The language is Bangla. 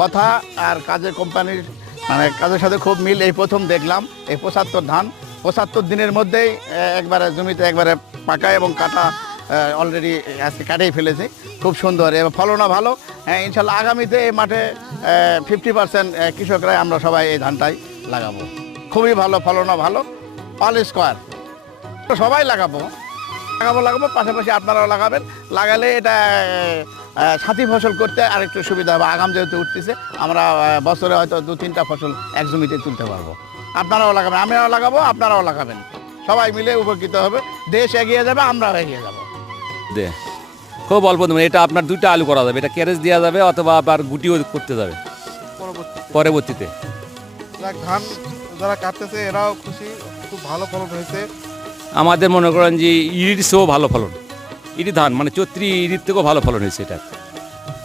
কথা আর কাজের কোম্পানির মানে কাজের সাথে খুব মিল। এই প্রথম দেখলাম এই ৭৫ ধান ৭৫ দিনের মধ্যেই একবারে জমিতে একবারে পাকা এবং কাটা অলরেডি আজকে কাটেই ফেলেছে। খুব সুন্দর এবং ফলনও ভালো। হ্যাঁ, ইনশাল্লাহ আগামীতে এই মাঠে 50% কৃষকরাই আমরা সবাই এই ধানটাই লাগাবো। খুবই ভালো, ফলনও ভালো, অল স্কোয়ার সবাই লাগাবো। পাশাপাশি আপনারাও লাগাবেন। লাগালে এটা সাথী ফসল করতে আরেকটু সুবিধা হবে। আগাম যেহেতু উঠতেছে, আমরা বছরে হয়তো 2-3টা ফসল এক জমিতে তুলতে পারবো। আপনারাও লাগাবেন, আমরাও লাগাবো, আপনারাও লাগাবেন, সবাই মিলে উপকৃত হবে। দেশ এগিয়ে যাবে, আমরাও এগিয়ে যাবো। খুব অল্প দামে এটা আপনার 2টা আলু করা যাবে, এটা ক্যারেজ দেওয়া যাবে অথবা আবার গুটিও করতে যাবে পরবর্তীতে। ধান যারা কাটতেছে এরাও খুশি, খুব ভালো ফলন হয়েছে। আমাদের মনে করেন যে ইরির চেয়েও ভালো ফলন, ইরি ধান মানে চৈত্রী ইরির থেকেও ভালো ফলন হয়েছে এটা।